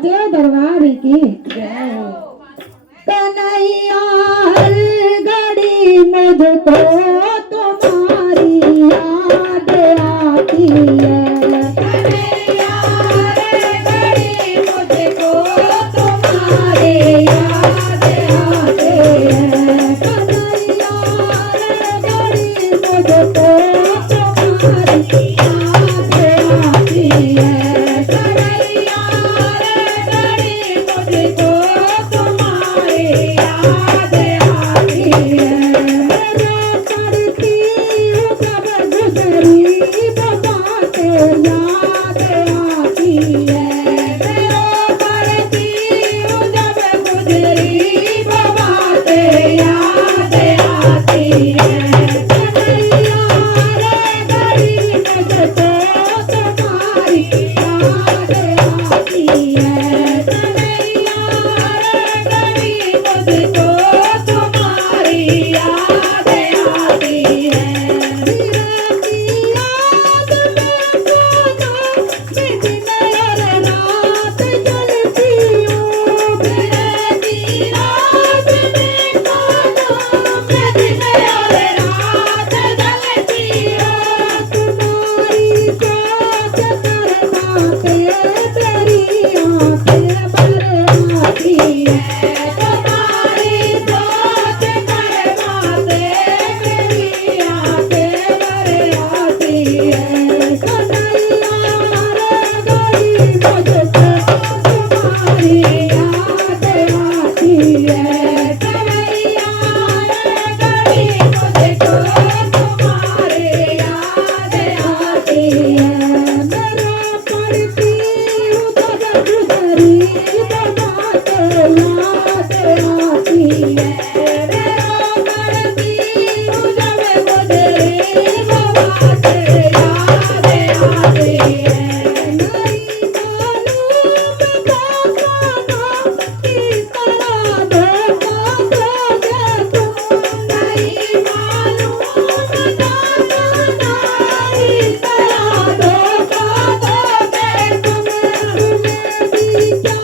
साचे दरबार की कन्हैया हर घड़ी मुझको तुम्हारी याद आती है। कन्हैया हर घड़ी मुझको तुम्हारी याद आती है। कन्हैया हर घड़ी मुझको तुम्हारी याद आती है। कन्हैया हर घड़ी मुझको तुम्हारी याद आती है। मैं करती हूँ जब गुजरी बातें याद आती है। मैं करती हूँ जब गुजरी बातें याद आती है। कन्हैया हर घड़ी मुझको तुम्हारी याद आती है। कन्हैया हर घड़ी मुझको तुम्हारी याद आती है। हीरा की याद में सोना मैं दिन और रात जलती हूँ। हीरा की याद में सोना मैं दिन और रात जलती हूँ। तुम्हारी सोच कर बातें तेरी आंखें भर आती है। तुम्हारी सोच कर बातें मेरी आंखें भर आती है। कन्हैया हर घड़ी मुझको तुम्हारी याद आती है। कन्हैया हर घड़ी मुझको तुम्हारी याद आती है। मेरा पढ़ती हूँ जब गुजरी बातें याद आती है। मेरा पढ़ती हूँ जब गुजरी बातें याद आती है। नहीं मालूम बताना किस तरह धोखा दोगे तुम। नहीं मालूम बताना किस तरह धोखा दोगे तुम। तुम्हें भी क्या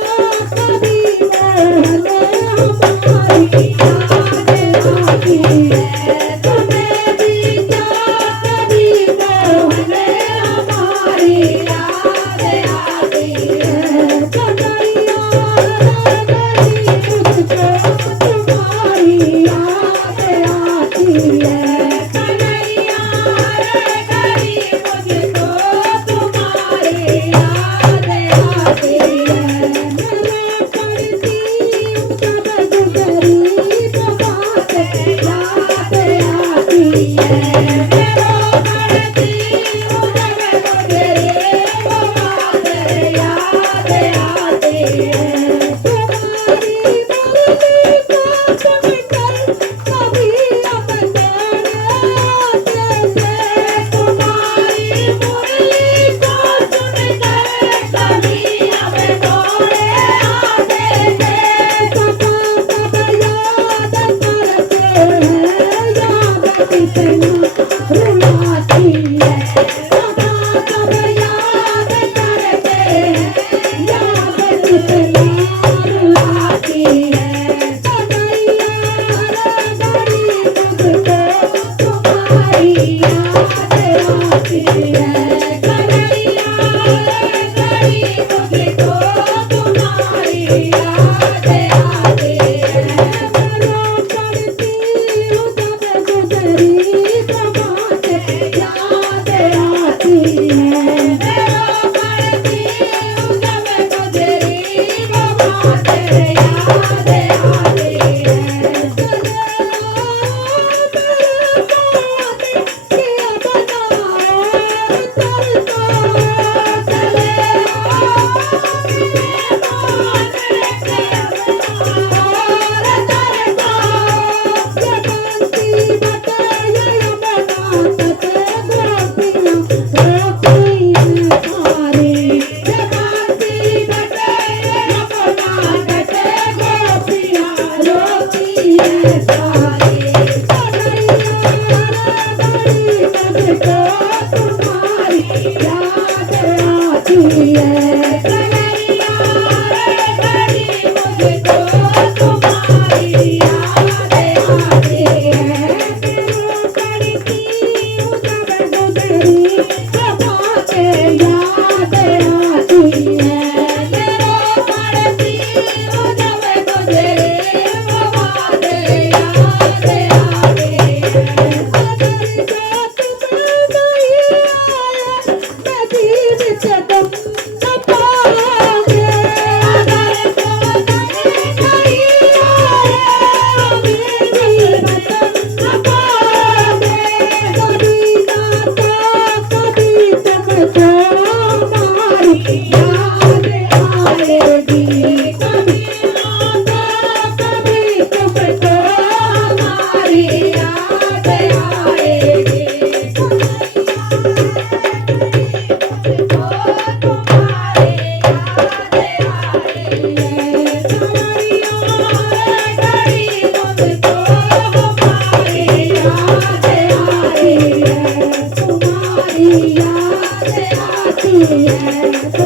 है